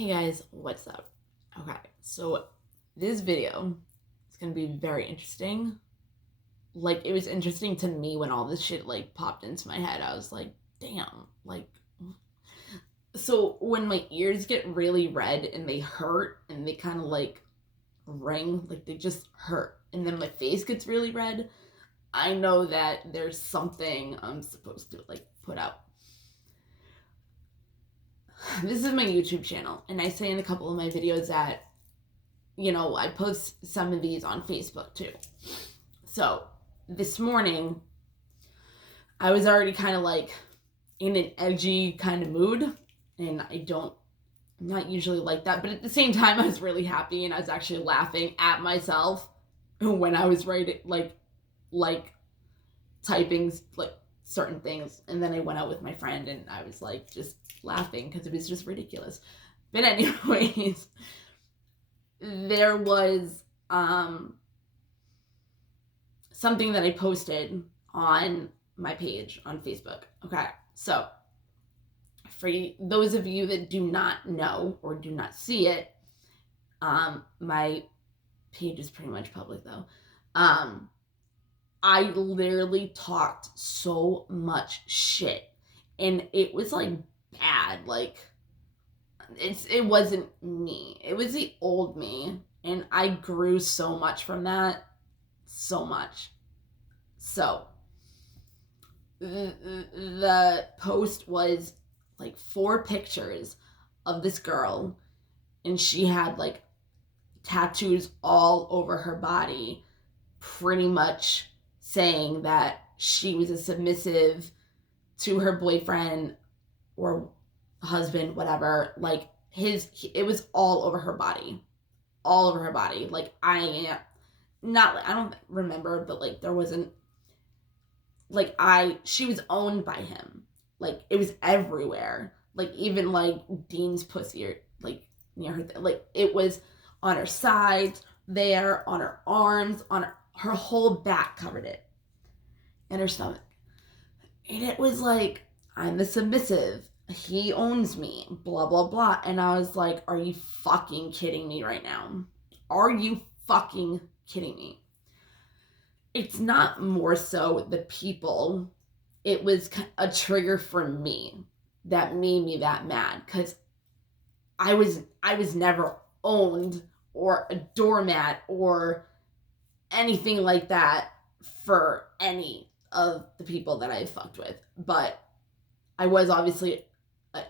Hey guys, what's up? Okay, so this video is gonna be very interesting. Like, it was interesting to me when all this shit like popped into my head. I was like, damn, like, so when my ears get really red and they hurt and they kind of like ring, like they just hurt, and then my face gets really red, I know that there's something I'm supposed to like put out. This is my YouTube channel, and I say in a couple of my videos that, I post some of these on Facebook too. So this morning, I was already kind of like in an edgy kind of mood, and I'm not usually like that, but at the same time, I was really happy, and I was actually laughing at myself when I was writing, like typing like certain things, and then I went out with my friend, and I was like just laughing because it was just ridiculous. But anyways, there was something that I posted on my page on Facebook. Okay, so for those of you that do not know or do not see it, my page is pretty much public though. I literally talked so much shit, and it was like bad. Like, it wasn't me. It was the old me, and I grew so much from that, so much. So the post was like 4 pictures of this girl, and she had like tattoos all over her body, pretty much saying that she was a submissive to her boyfriend or husband, whatever. Like it was all over her body, all over her body. Like I don't remember, but like there wasn't like she was owned by him. Like it was everywhere. Like even like Dean's pussy or like near her, like it was on her sides, there, on her arms, on her whole back covered it, and her stomach. And it was like, I'm the submissive, he owns me, blah blah blah. And I was like, are you fucking kidding me right now? Are you fucking kidding me? It's not more so the people. It was a trigger for me that made me that mad, because I was never owned or a doormat or anything like that for any of the people that I fucked with. But I was obviously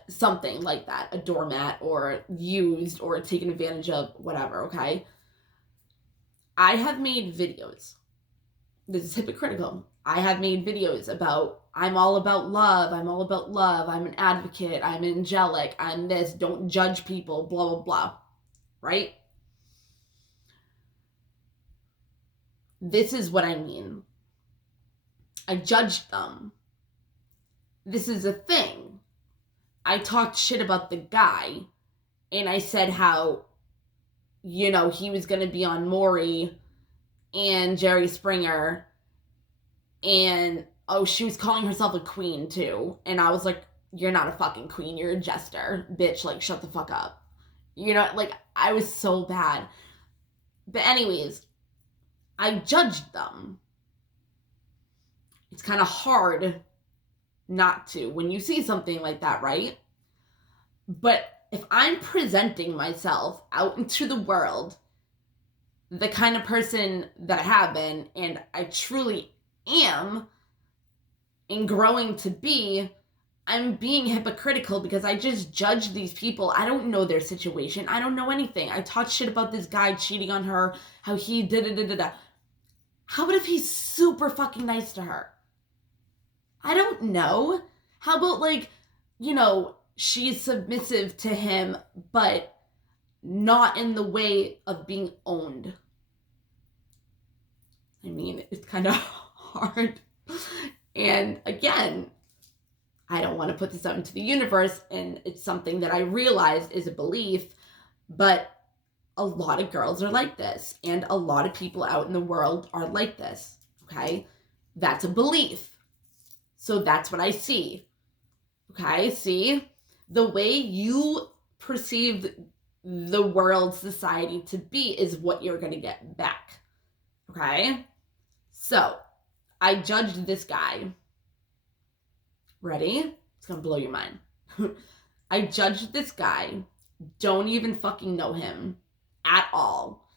something like that, a doormat or used or taken advantage of, whatever, okay? I have made videos. This is hypocritical. I have made videos about, I'm all about love, I'm all about love, I'm an advocate, I'm angelic, I'm this, don't judge people, blah, blah, blah, right? This is what I mean. I judged them. This is a thing. I talked shit about the guy, and I said how, he was going to be on Maury and Jerry Springer, and she was calling herself a queen too. And I was like, you're not a fucking queen, you're a jester, bitch, like shut the fuck up. Like I was so bad. But anyways, I judged them. It's kind of hard not to when you see something like that, right? But if I'm presenting myself out into the world, the kind of person that I have been, and I truly am, and growing to be, I'm being hypocritical because I just judge these people. I don't know their situation. I don't know anything. I talked shit about this guy cheating on her, how he da-da-da-da-da. How about if he's super fucking nice to her? I don't know. How about like, she's submissive to him, but not in the way of being owned. I mean, it's kind of hard. And again, I don't want to put this out into the universe, and it's something that I realized is a belief, but a lot of girls are like this, and a lot of people out in the world are like this, okay? That's a belief. So that's what I see. Okay, see? The way you perceive the world, society to be is what you're going to get back. Okay? So, I judged this guy. Ready? It's going to blow your mind. I judged this guy. Don't even fucking know him at all.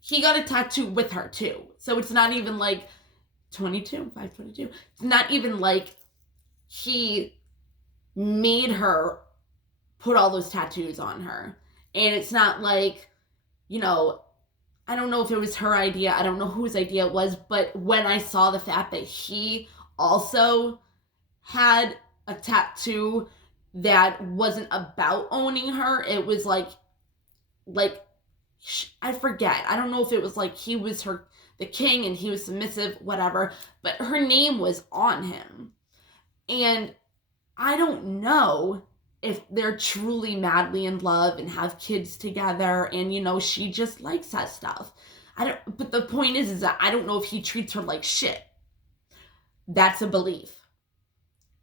He got a tattoo with her too. So it's not even like 522. It's not even like he made her put all those tattoos on her. And it's not like, you know, I don't know if it was her idea. I don't know whose idea it was. But when I saw the fact that he also had a tattoo that wasn't about owning her, it was like I forget. I don't know if it was like he was the king and he was submissive, whatever, but her name was on him. And I don't know if they're truly madly in love and have kids together and, you know, she just likes that stuff. But the point is that I don't know if he treats her like shit. That's a belief.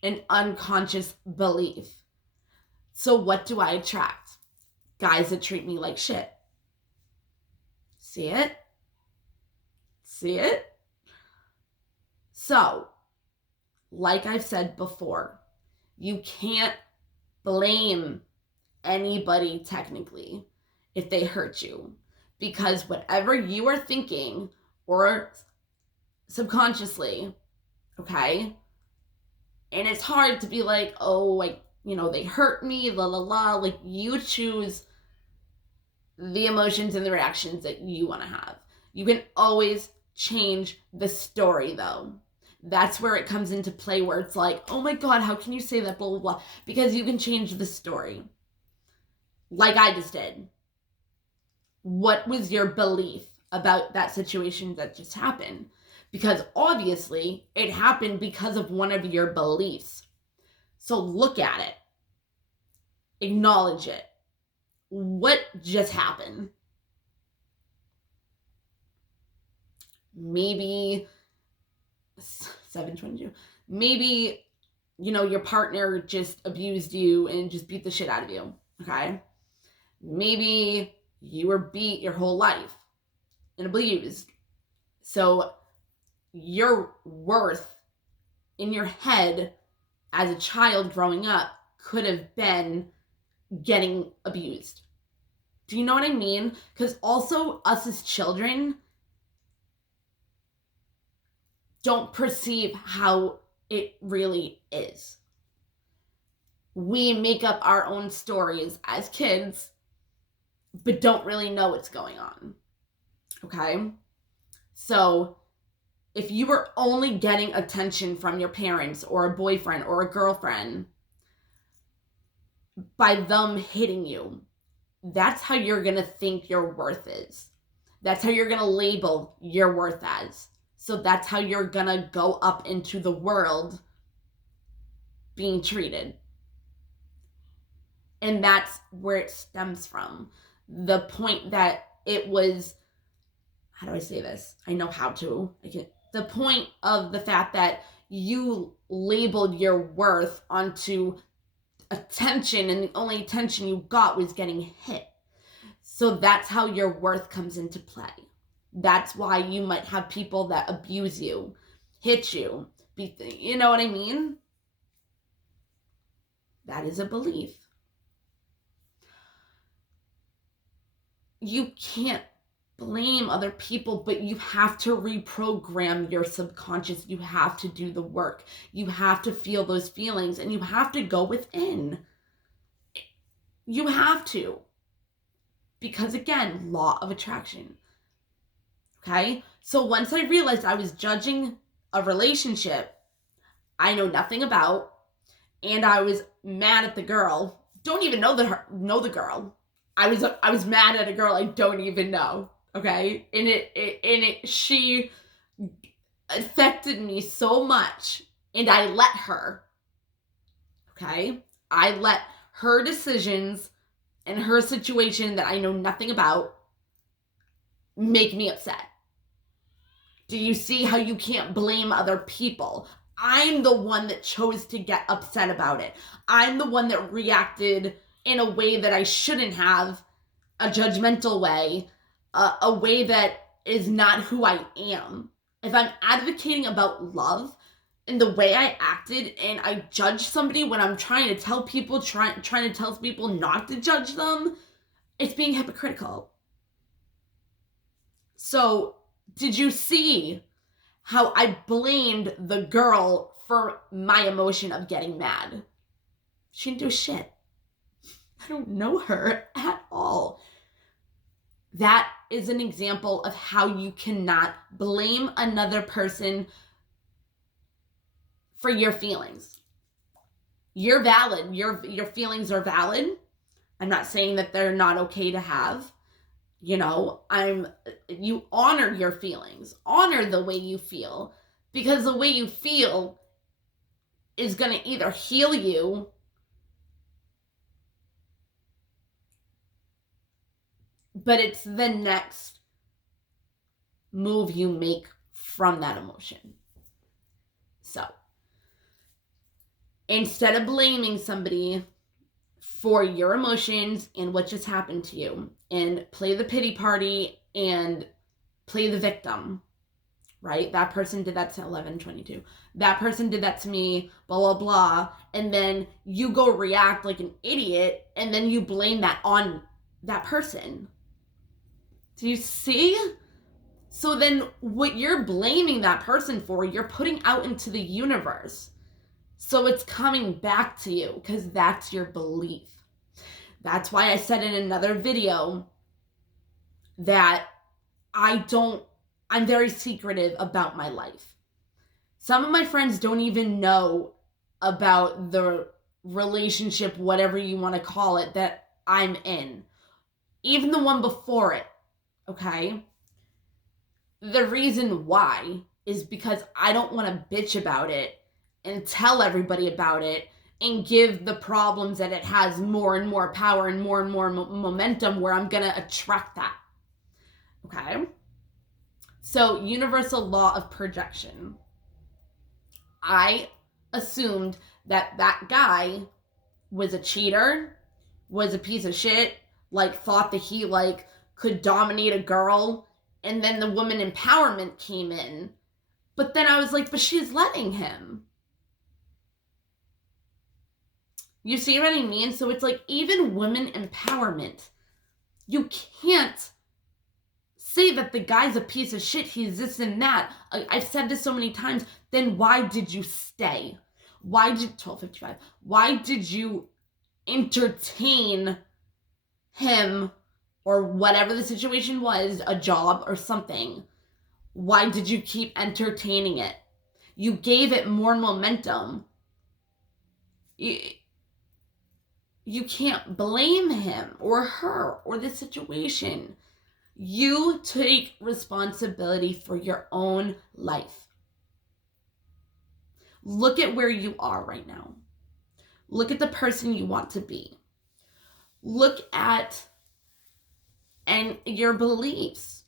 An unconscious belief. So what do I attract? Guys that treat me like shit. See it? See it? So, like I've said before, you can't blame anybody technically if they hurt you. Because whatever you are thinking or subconsciously, okay? And it's hard to be like, oh, like, you know, they hurt me, la la la. Like, you choose the emotions and the reactions that you want to have. You can always change the story, though. That's where it comes into play, where it's like, oh my God, how can you say that, blah, blah, blah. Because you can change the story. Like I just did. What was your belief about that situation that just happened? Because obviously, it happened because of one of your beliefs. So look at it. Acknowledge it. What just happened? Maybe 722. Maybe, you know, your partner just abused you and just beat the shit out of you. Okay? Maybe you were beat your whole life and abused. So your worth in your head as a child growing up could have been getting abused. Do you know what I mean? Because also us as children don't perceive how it really is. We make up our own stories as kids, but don't really know what's going on. Okay? So if you were only getting attention from your parents or a boyfriend or a girlfriend by them hitting you, that's how you're going to think your worth is. That's how you're going to label your worth as. So that's how you're going to go up into the world being treated. And that's where it stems from. The point that it was, how do I say this? I know how to. The point of the fact that you labeled your worth onto attention, and the only attention you got was getting hit. So that's how your worth comes into play. That's why you might have people that abuse you, hit you, you know what I mean? That is a belief. You can't blame other people, but you have to reprogram your subconscious. You have to do the work. You have to feel those feelings, and you have to go within. You have to. Because again, law of attraction. Okay? So once I realized I was judging a relationship I know nothing about, and I was mad at the girl, don't even know the girl. I was mad at a girl I don't even know. Okay? And she affected me so much, and I let her. Okay? I let her decisions and her situation that I know nothing about make me upset. Do you see how you can't blame other people? I'm the one that chose to get upset about it. I'm the one that reacted in a way that I shouldn't have, a judgmental way, a way that is not who I am. If I'm advocating about love and the way I acted and I judge somebody when I'm trying to tell people, trying to tell people not to judge them, it's being hypocritical. So, did you see how I blamed the girl for my emotion of getting mad? She didn't do shit. I don't know her at all. That is an example of how you cannot blame another person for your feelings. You're valid. Your feelings are valid. I'm not saying that they're not okay to have. You honor your feelings. Honor the way you feel, because the way you feel is going to either heal you but it's the next move you make from that emotion. So, instead of blaming somebody for your emotions and what just happened to you, and play the pity party and play the victim, right? That person did that to 1122. That person did that to me, blah, blah, blah. And then you go react like an idiot, and then you blame that on that person. Do you see? So then what you're blaming that person for, you're putting out into the universe. So it's coming back to you because that's your belief. That's why I said in another video that I'm very secretive about my life. Some of my friends don't even know about the relationship, whatever you want to call it, that I'm in. Even the one before it, okay? The reason why is because I don't want to bitch about it and tell everybody about it and give the problems that it has more and more power and more momentum, where I'm going to attract that. Okay? So, universal law of projection. I assumed that that guy was a cheater, was a piece of shit, thought that he could dominate a girl, and then the woman empowerment came in. But then I was like, but she's letting him. You see what I mean? So it's even women empowerment. You can't say that the guy's a piece of shit, he's this and that. I've said this so many times. Then why did you stay? 12:55. Why did you entertain him, or whatever the situation was, a job or something? Why did you keep entertaining it? You gave it more momentum. You can't blame him or her or the situation. You take responsibility for your own life. Look at where you are right now. Look at the person you want to be. Look at your beliefs.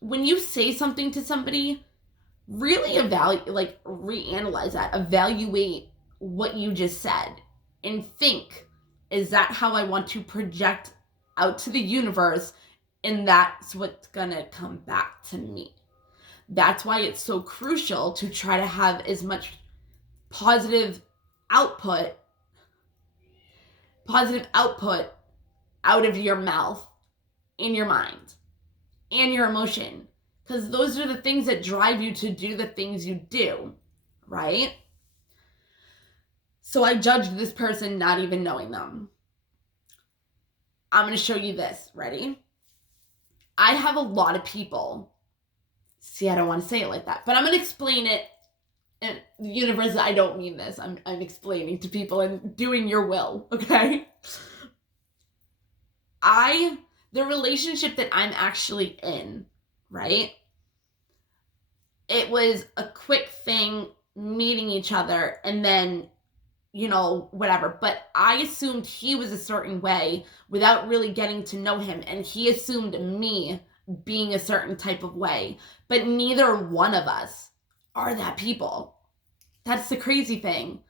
When you say something to somebody, really reanalyze that, evaluate what you just said, and think, is that how I want to project out to the universe? And that's what's gonna come back to me. That's why it's so crucial to try to have as much positive output out of your mouth, in your mind, and your emotion. Because those are the things that drive you to do the things you do, right? So I judged this person not even knowing them. I'm going to show you this. Ready? I have a lot of people. See, I don't want to say it like that, but I'm going to explain it. And the universe, I don't mean this. I'm explaining to people and doing your will, okay? The relationship that I'm actually in, right? It was a quick thing, meeting each other, and then, whatever. But I assumed he was a certain way without really getting to know him. And he assumed me being a certain type of way. But neither one of us are that people. That's the crazy thing.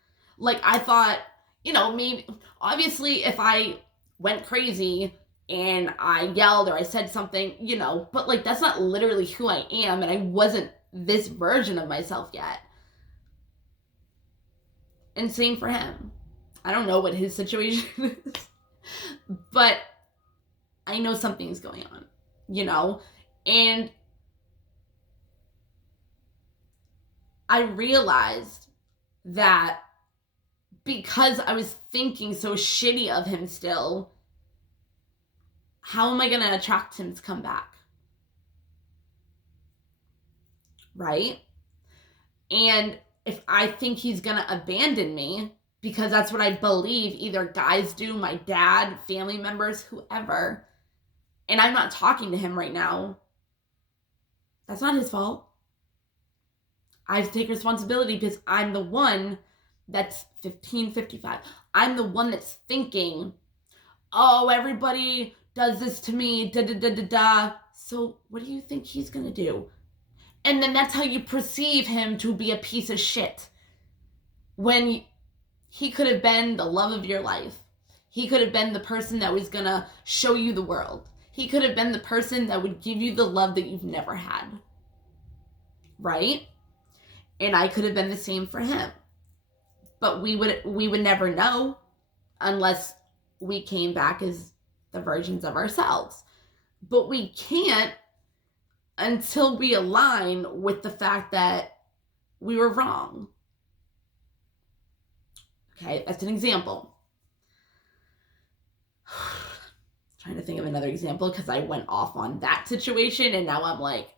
I thought, maybe, obviously, if I went crazy and I yelled or I said something, but like that's not literally who I am, and I wasn't this version of myself yet. And same for him. I don't know what his situation is, but I know something's going on, and I realized that because I was thinking so shitty of him still, how am I going to attract him to come back? Right? And if I think he's going to abandon me, because that's what I believe either guys do, my dad, family members, whoever, and I'm not talking to him right now, that's not his fault. I have to take responsibility because I'm the one that's 1555. I'm the one that's thinking, oh, everybody does this to me, da da da da da. So what do you think he's gonna do? And then that's how you perceive him to be a piece of shit. When he could have been the love of your life. He could have been the person that was gonna show you the world. He could have been the person that would give you the love that you've never had. Right? And I could have been the same for him. But we would never know unless we came back as the versions of ourselves. But we can't until we align with the fact that we were wrong. Okay, that's an example. Trying to think of another example because I went off on that situation and now I'm like,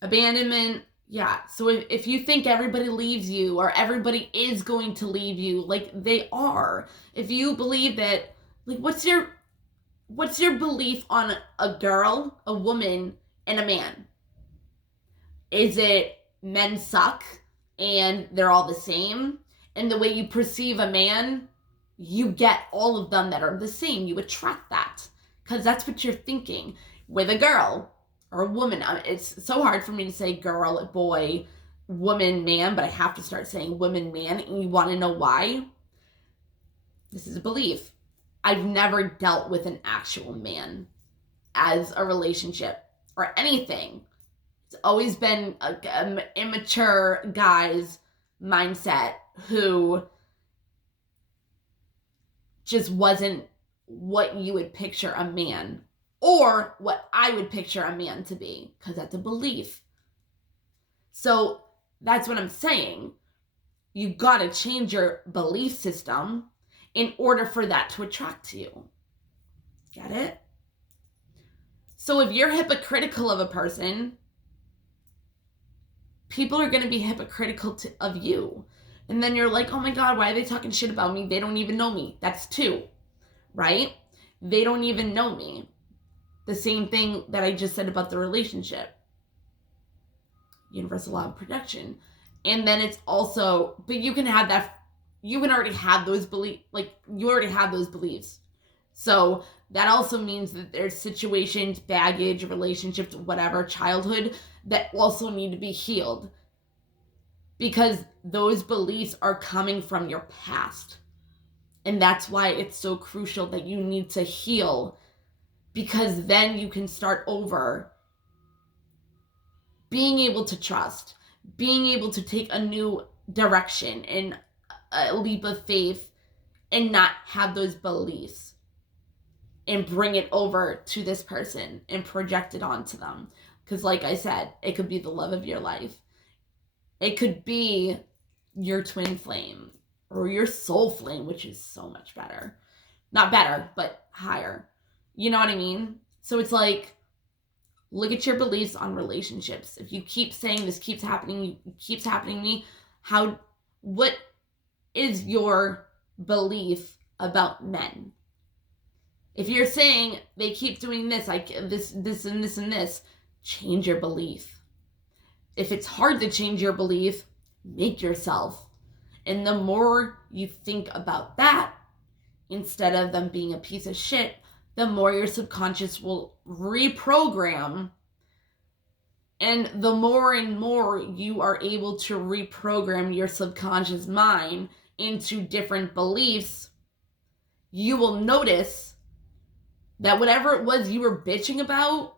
abandonment. Yeah. So if you think everybody leaves you or everybody is going to leave you, like they are, if you believe that, like, what's your belief on a girl, a woman, and a man? Is it men suck and they're all the same? And the way you perceive a man, you get all of them that are the same. You attract that because that's what you're thinking. With a girl or a woman, it's so hard for me to say girl, boy, woman, man, but I have to start saying woman, man. And you want to know why? This is a belief. I've never dealt with an actual man as a relationship or anything. It's always been an immature guy's mindset who just wasn't what you would picture a man or what I would picture a man to be, because that's a belief. So that's what I'm saying. You got to change your belief system in order for that to attract you. Get it? So if you're hypocritical of a person, people are going to be hypocritical of you. And then you're like, oh my God, why are they talking shit about me? They don't even know me. That's two, right? They don't even know me. The same thing that I just said about the relationship. Universal law of projection. And then it's also, but you can have that, you can already have those beliefs, like you already have those beliefs. So that also means that there's situations, baggage, relationships, whatever, childhood, that also need to be healed. Because those beliefs are coming from your past. And that's why it's so crucial that you need to heal, because then you can start over being able to trust, being able to take a new direction and a leap of faith and not have those beliefs and bring it over to this person and project it onto them. Because like I said, it could be the love of your life. It could be your twin flame or your soul flame, which is so much better. Not better, but higher. You know what I mean? So it's like, look at your beliefs on relationships. If you keep saying this keeps happening to me, what is your belief about men? If you're saying they keep doing this, like this and this and this, change your belief. If it's hard to change your belief, make yourself. And the more you think about that, instead of them being a piece of shit, the more your subconscious will reprogram. And the more and more you are able to reprogram your subconscious mind into different beliefs, you will notice that whatever it was you were bitching about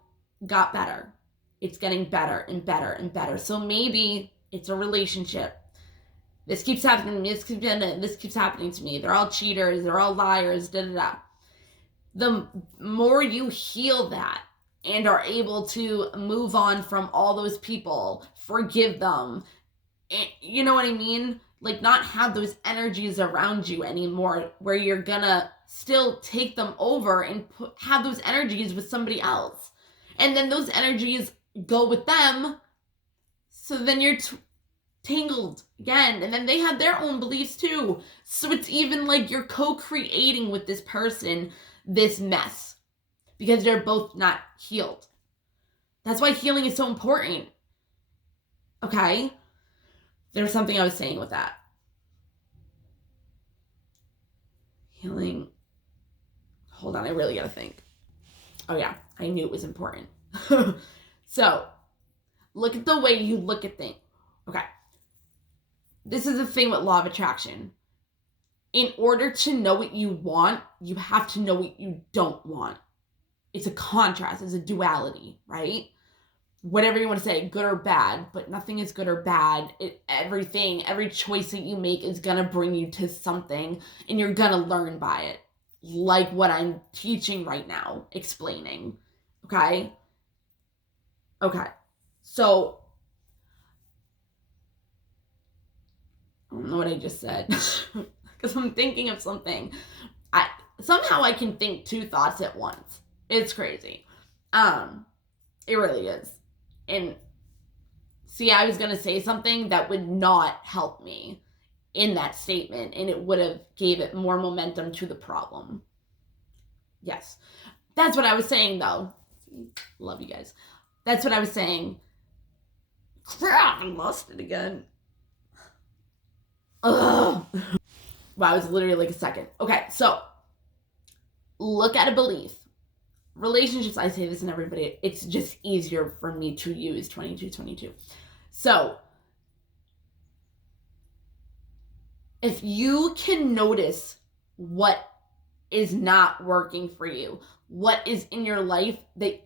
got better. It's getting better and better and better. So maybe it's a relationship. This keeps happening to me. This keeps happening to me. They're all cheaters. They're all liars. Da da da. The more you heal that and are able to move on from all those people, forgive them, you know what I mean? Like, not have those energies around you anymore where you're gonna still take them over and have those energies with somebody else. And then those energies go with them. So then you're tangled again. And then they have their own beliefs too. So it's even like you're co-creating with this person this mess because they're both not healed. That's why healing is so important. Okay? There's something I was saying with that. Healing. Hold on, I really gotta think. Oh yeah, I knew it was important. So, look at the way you look at things. Okay. This is the thing with law of attraction. In order to know what you want, you have to know what you don't want. It's a contrast, it's a duality, right? Whatever you want to say, good or bad, but nothing is good or bad. Every choice that you make is going to bring you to something, and you're going to learn by it. Like what I'm teaching right now, explaining. Okay? Okay. So, I don't know what I just said. Because I'm thinking of something. Somehow I can think two thoughts at once. It's crazy. It really is. And see, I was going to say something that would not help me in that statement, and it would have gave it more momentum to the problem. Yes. That's what I was saying, though. Love you guys. That's what I was saying. Crap, I lost it again. Ugh. Wow, it was literally like a second. Okay, so look at a belief. Relationships, I say this in everybody, it's just easier for me to use 2222. So, if you can notice what is not working for you, what is in your life that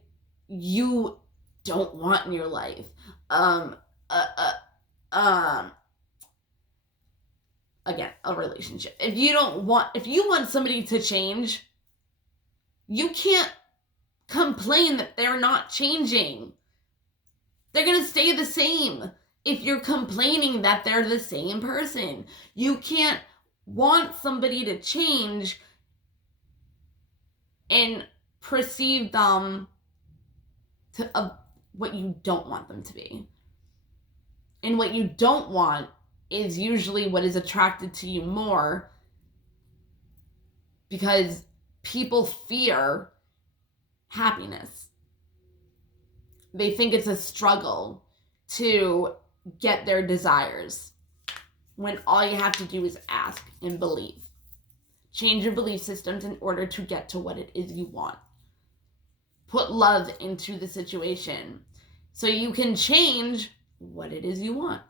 you don't want in your life, again, a relationship. If you want somebody to change, you can't complain that they're not changing. They're going to stay the same if you're complaining that they're the same person. You can't want somebody to change and perceive them to what you don't want them to be. And what you don't want is usually what is attracted to you more, because people fear happiness. They think it's a struggle to get their desires, when all you have to do is ask and believe. Change your belief systems in order to get to what it is you want. Put love into the situation so you can change what it is you want.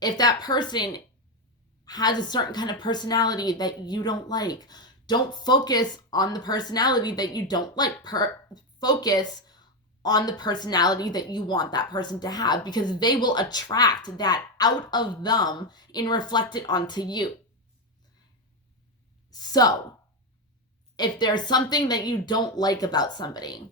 If that person has a certain kind of personality that you don't like, don't focus on the personality that you don't like. Focus on the personality that you want that person to have, because they will attract that out of them and reflect it onto you. So, if there's something that you don't like about somebody,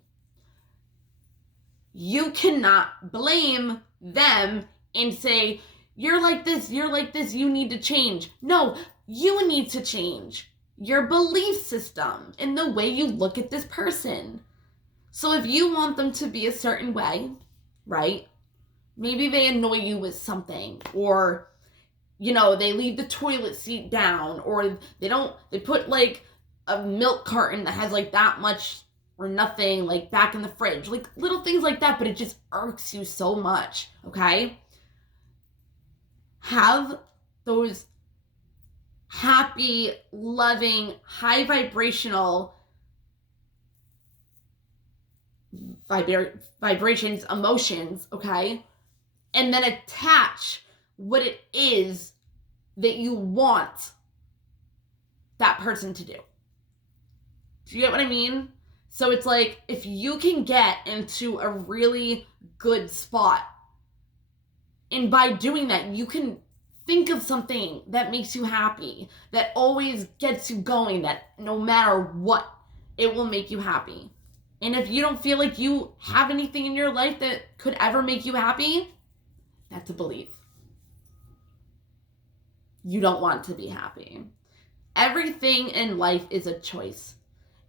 you cannot blame them and say, you're like this, you need to change. No, you need to change your belief system and the way you look at this person. So if you want them to be a certain way, right? Maybe they annoy you with something, or, they leave the toilet seat down, or they put like a milk carton that has like that much or nothing like back in the fridge, like little things like that, but it just irks you so much, okay? Have those happy, loving, high vibrational vibrations, emotions, okay? And then attach what it is that you want that person to do. Do you get what I mean? So it's like, if you can get into a really good spot, and by doing that, you can think of something that makes you happy, that always gets you going, that no matter what, it will make you happy. And if you don't feel like you have anything in your life that could ever make you happy, that's a belief. You don't want to be happy. Everything in life is a choice.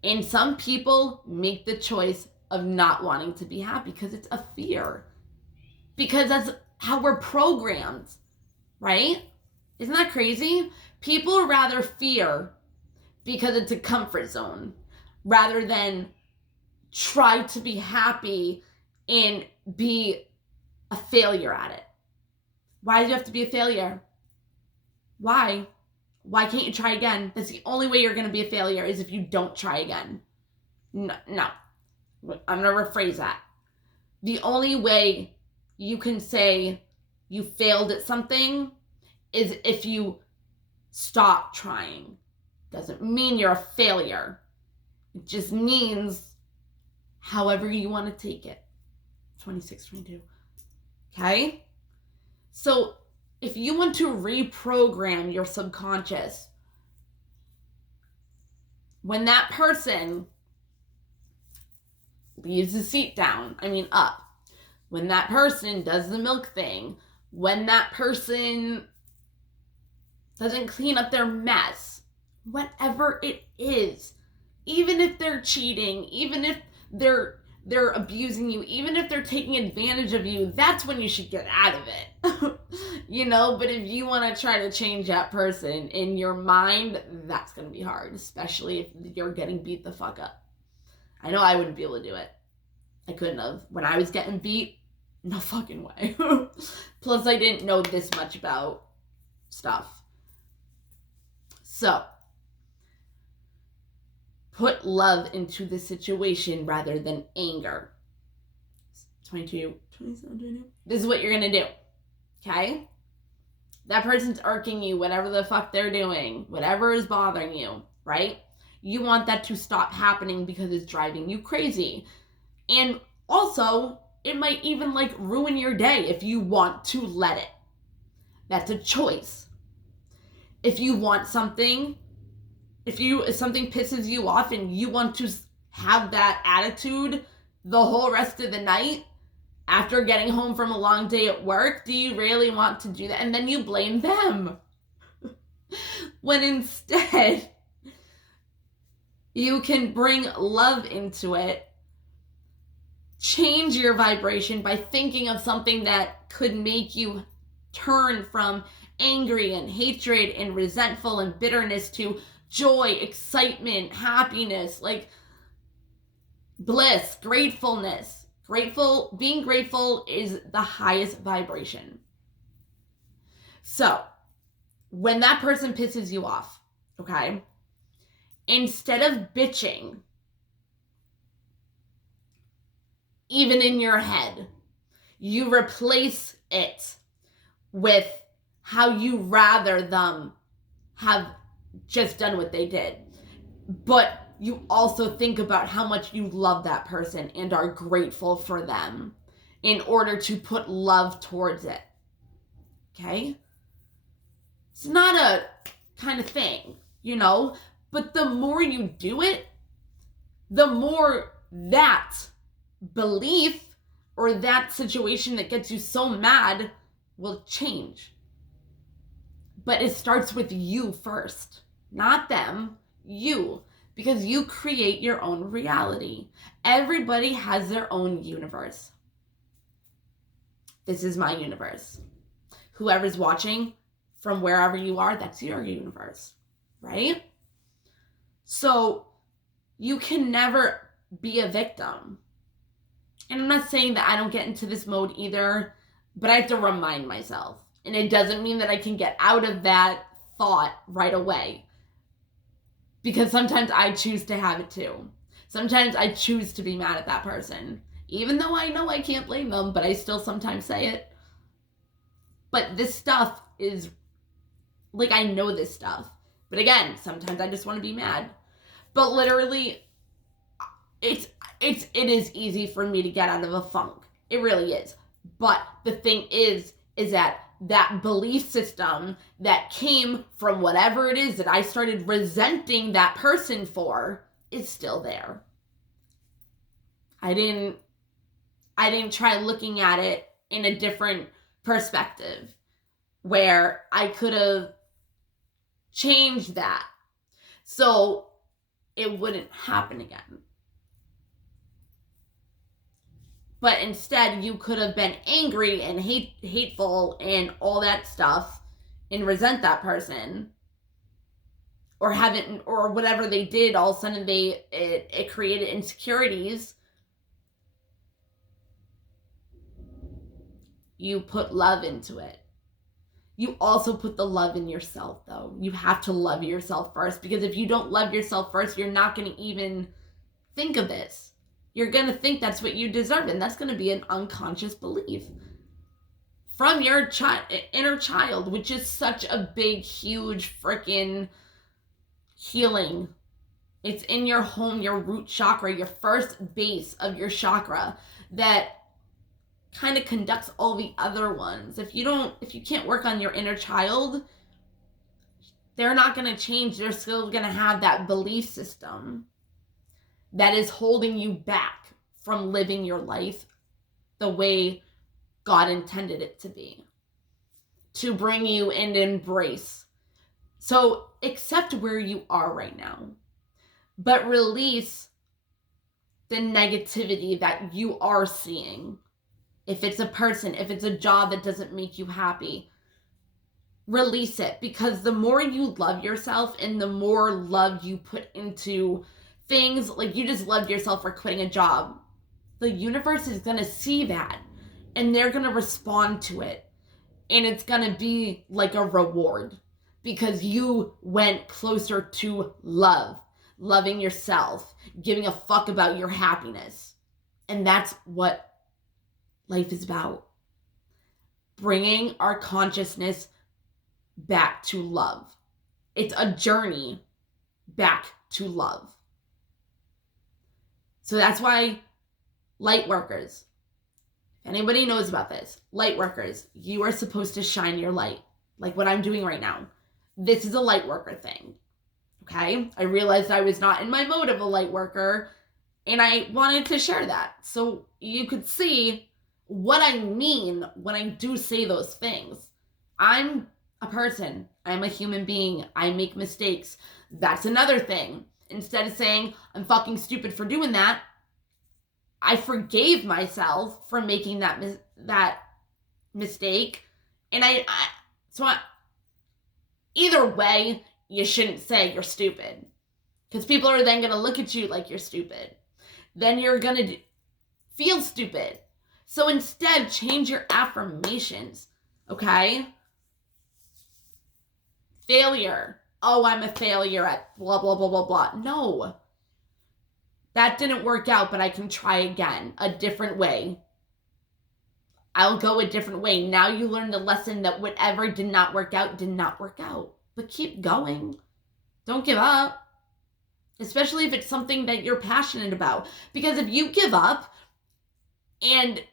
And some people make the choice of not wanting to be happy because it's a fear. Because that's how we're programmed, right? Isn't that crazy? People rather fear because it's a comfort zone rather than try to be happy and be a failure at it. Why do you have to be a failure? Why? Why can't you try again? That's the only way you're going to be a failure, is if you don't try again. No. I'm going to rephrase that. The only way you can say you failed at something is if you stop trying. Doesn't mean you're a failure. It just means however you want to take it. 26, 22. Okay? So if you want to reprogram your subconscious, when that person leaves the seat down, up, when that person does the milk thing, when that person doesn't clean up their mess, whatever it is, even if they're cheating, even if they're abusing you, even if they're taking advantage of you, that's when you should get out of it. But if you want to try to change that person in your mind, that's going to be hard, especially if you're getting beat the fuck up. I know I wouldn't be able to do it. I couldn't have. When I was getting beat, no fucking way. Plus, I didn't know this much about stuff. So, put love into the situation rather than anger. 22, 27, 22. This is what you're going to do. Okay? That person's irking you, whatever the fuck they're doing, whatever is bothering you, right? You want that to stop happening because it's driving you crazy. And also, it might even ruin your day if you want to let it. That's a choice. If you want something, if something pisses you off and you want to have that attitude the whole rest of the night after getting home from a long day at work, do you really want to do that? And then you blame them. When instead, you can bring love into it. Change your vibration by thinking of something that could make you turn from angry and hatred and resentful and bitterness to joy, excitement, happiness, bliss, gratefulness. Being grateful is the highest vibration. So, when that person pisses you off, okay, instead of bitching, even in your head, you replace it with how you rather them have just done what they did. But you also think about how much you love that person and are grateful for them in order to put love towards it. Okay? It's not a kind of thing, but the more you do it, the more that belief or that situation that gets you so mad will change. But it starts with you first, not them, you. Because you create your own reality. Everybody has their own universe. This is my universe. Whoever's watching from wherever you are, that's your universe, right? So you can never be a victim. And I'm not saying that I don't get into this mode either, but I have to remind myself. And it doesn't mean that I can get out of that thought right away. Because sometimes I choose to have it too. Sometimes I choose to be mad at that person. Even though I know I can't blame them, but I still sometimes say it. But this stuff is Like, I know this stuff. But again, sometimes I just want to be mad. But literally, it is easy for me to get out of a funk. It really is. But the thing is that belief system that came from whatever it is that I started resenting that person for is still there. I didn't try looking at it in a different perspective where I could have changed that so it wouldn't happen again. But instead, you could have been angry and hateful and all that stuff and resent that person, or haven't, or whatever they did. All of a sudden, it created insecurities. You put love into it. You also put the love in yourself, though. You have to love yourself first, because if you don't love yourself first, you're not going to even think of this. You're going to think that's what you deserve, and that's going to be an unconscious belief from your inner child, which is such a big, huge freaking healing. It's in your home, your root chakra, your first base of your chakra that kind of conducts all the other ones. If you can't work on your inner child, they're not going to change. They're still going to have that belief system that is holding you back from living your life the way God intended it to be, to bring you and embrace. So accept where you are right now, but release the negativity that you are seeing. If it's a person, if it's a job that doesn't make you happy, release it, because the more you love yourself and the more love you put into things, like you just loved yourself for quitting a job, the universe is going to see that and they're going to respond to it, and it's going to be like a reward because you went closer to loving yourself, giving a fuck about your happiness. And that's what life is about. Bringing our consciousness back to love. It's a journey back to love. So that's why light workers, if anybody knows about this, light workers, you are supposed to shine your light, like what I'm doing right now. This is a light worker thing, okay? I realized I was not in my mode of a light worker, and I wanted to share that so you could see what I mean when I do say those things. I'm a person. I'm a human being. I make mistakes. That's another thing. Instead of saying, I'm fucking stupid for doing that, I forgave myself for making that mistake. And either way, you shouldn't say you're stupid, because people are then going to look at you like you're stupid. Then you're going to feel stupid. So instead, change your affirmations, okay? Failure. Oh, I'm a failure at blah, blah, blah, blah, blah. No. That didn't work out, but I can try again, a different way. I'll go a different way. Now you learn the lesson that whatever did not work out, did not work out. But keep going. Don't give up. Especially if it's something that you're passionate about. Because if you give up, and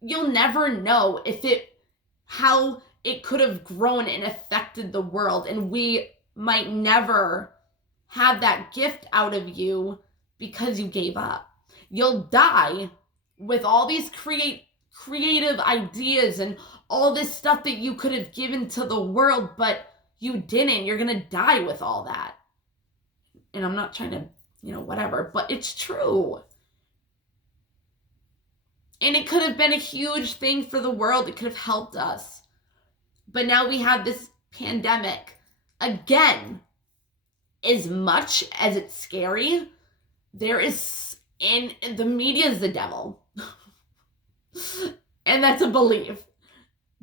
you'll never know how it could have grown and affected the world. And we might never have that gift out of you because you gave up. You'll die with all these creative ideas and all this stuff that you could have given to the world, but you didn't. You're going to die with all that. And I'm not trying to, whatever, but it's true. And it could have been a huge thing for the world. It could have helped us. But now we have this pandemic. Again, as much as it's scary, and the media is the devil. And that's a belief.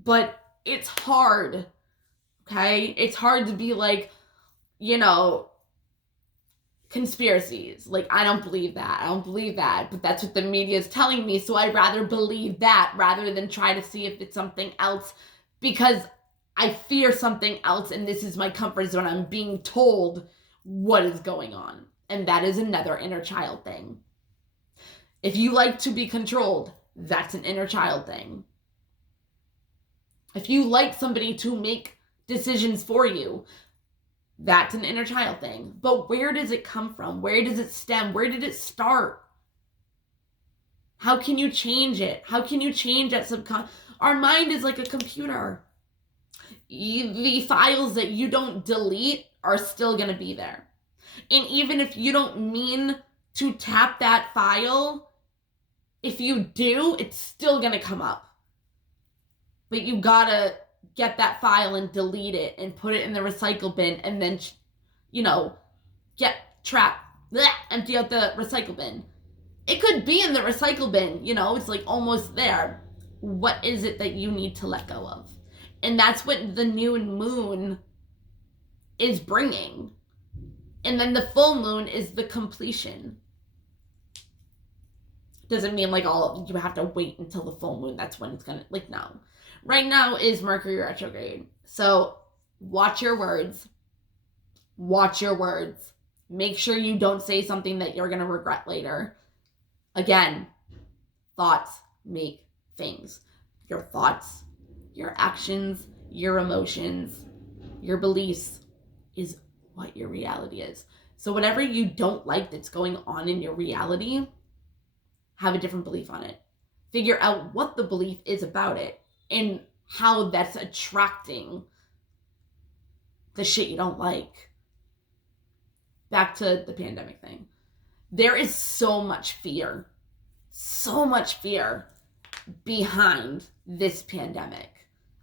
But it's hard, okay? It's hard to be like, conspiracies. Like, I don't believe that. But that's what the media is telling me. So I'd rather believe that rather than try to see if it's something else. Because I fear something else, and this is my comfort zone. I'm being told what is going on. And that is another inner child thing. If you like to be controlled, that's an inner child thing. If you like somebody to make decisions for you, that's an inner child thing. But where does it come from? Where does it stem? Where did it start? How can you change it? How can you change that subconscious? Our mind is like a computer. The files that you don't delete are still going to be there. And even if you don't mean to tap that file, if you do, it's still going to come up. But you got to get that file and delete it and put it in the recycle bin and then, empty out the recycle bin. It could be in the recycle bin, it's like almost there. What is it that you need to let go of? And that's what the new moon is bringing. And then the full moon is the completion. Doesn't mean like you have to wait until the full moon. That's when it's gonna, no. Right now is Mercury retrograde. So watch your words. Watch your words. Make sure you don't say something that you're gonna regret later. Again, thoughts make things. Your thoughts, your actions, your emotions, your beliefs is what your reality is. So whatever you don't like that's going on in your reality, have a different belief on it. Figure out what the belief is about it and how that's attracting the shit you don't like. Back to the pandemic thing. There is so much fear behind this pandemic,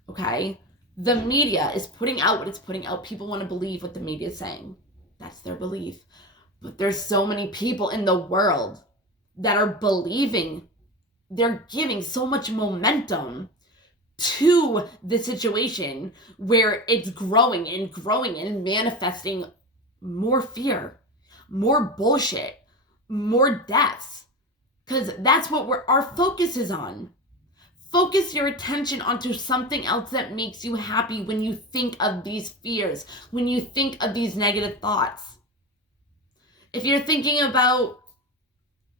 okay? The media is putting out what it's putting out. People want to believe what the media is saying. That's their belief. But there's so many people in the world that are believing. They're giving so much momentum to the situation where it's growing and manifesting more fear, more bullshit, more deaths. Because that's what our focus is on. Focus your attention onto something else that makes you happy when you think of these fears, when you think of these negative thoughts. If you're thinking about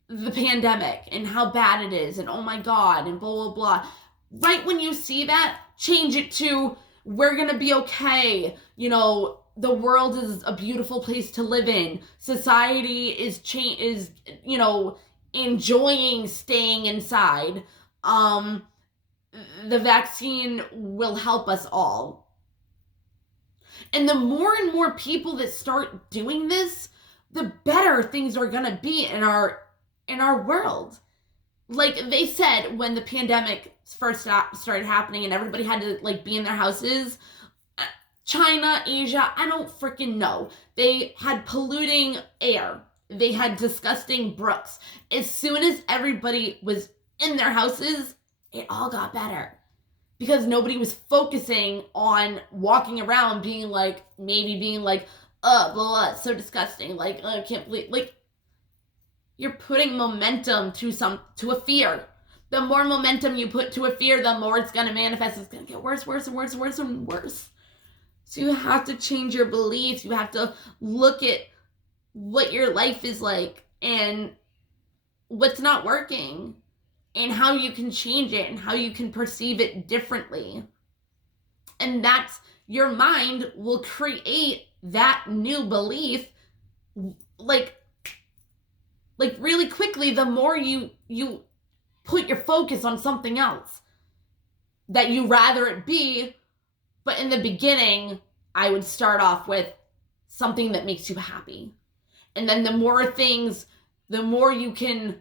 the pandemic and how bad it is and oh my God and blah, blah, blah, right when you see that, change it to we're going to be okay. The world is a beautiful place to live in. Society is enjoying staying inside. The vaccine will help us all. And the more and more people that start doing this, the better things are going to be in our world. Like they said when the pandemic first started happening and everybody had to be in their houses, China, Asia, I don't freaking know. They had polluting air. They had disgusting brooks. As soon as everybody was in their houses, it all got better. Because nobody was focusing on walking around being like, blah, blah, so disgusting. I can't believe, you're putting momentum to a fear. The more momentum you put to a fear, the more it's going to manifest. It's going to get worse, worse, and worse, and worse, and worse. So you have to change your beliefs. You have to look at what your life is like and what's not working and how you can change it and how you can perceive it differently. And that's your mind will create that new belief really quickly. The more you put your focus on something else that you rather it be. But in the beginning, I would start off with something that makes you happy. And then the more you can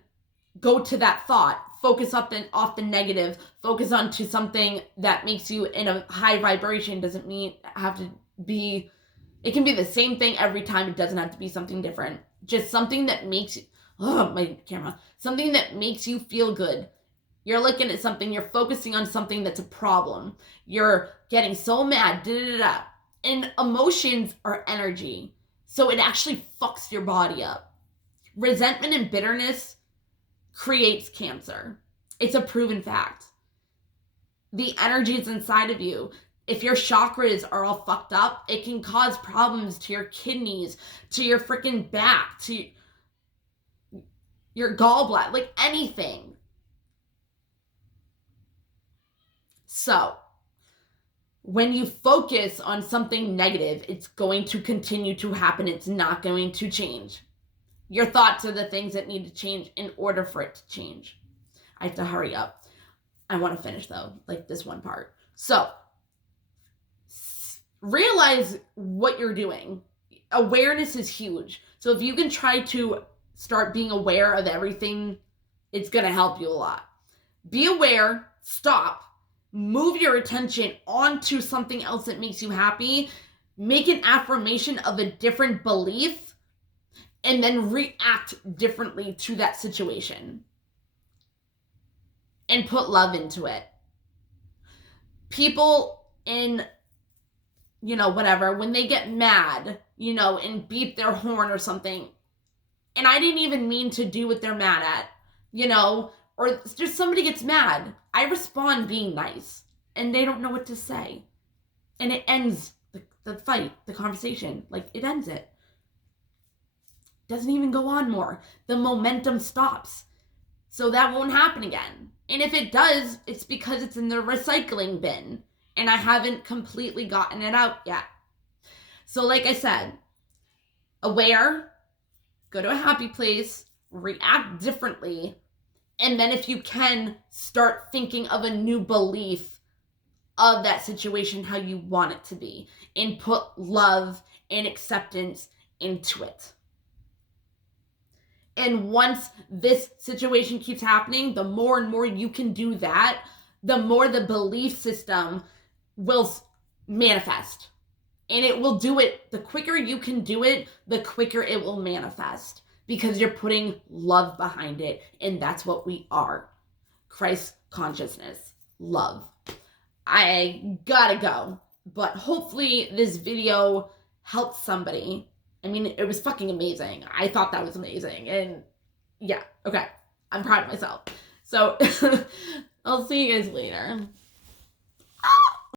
go to that thought, focus off the negative, focus onto something that makes you in a high vibration. Doesn't mean have to be, it can be the same thing every time. It doesn't have to be something different. Just something that makes you, something that makes you feel good. You're looking at something, you're focusing on something that's a problem. You're getting so mad, And emotions are energy. So it actually fucks your body up. Resentment and bitterness creates cancer. It's a proven fact. The energy is inside of you. If your chakras are all fucked up, it can cause problems to your kidneys, to your freaking back, to your gallbladder, like anything. So, when you focus on something negative, it's going to continue to happen. It's not going to change. Your thoughts are the things that need to change in order for it to change. I have to hurry up. I want to finish though, like this one part. So, realize what you're doing. Awareness is huge. So if you can try to start being aware of everything, it's going to help you a lot. Be aware, stop, move your attention onto something else that makes you happy, make an affirmation of a different belief, and then react differently to that situation. And put love into it. People in, whatever, when they get mad, and beat their horn or something, and I didn't even mean to do what they're mad at, or just somebody gets mad, I respond being nice, and they don't know what to say. And it ends the fight, the conversation. Like, it ends it. Doesn't even go on more. The momentum stops. So that won't happen again. And if it does, it's because it's in the recycling bin, and I haven't completely gotten it out yet. So like I said, aware, go to a happy place, react differently, and then if you can, start thinking of a new belief of that situation, how you want it to be, and put love and acceptance into it. And once this situation keeps happening, the more and more you can do that, the more the belief system will manifest. And it will do it. The quicker you can do it, the quicker it will manifest. Because you're putting love behind it. And that's what we are. Christ consciousness. Love. I gotta go. But hopefully this video helped somebody. I mean, it was fucking amazing. I thought that was amazing. And yeah, okay. I'm proud of myself. So I'll see you guys later.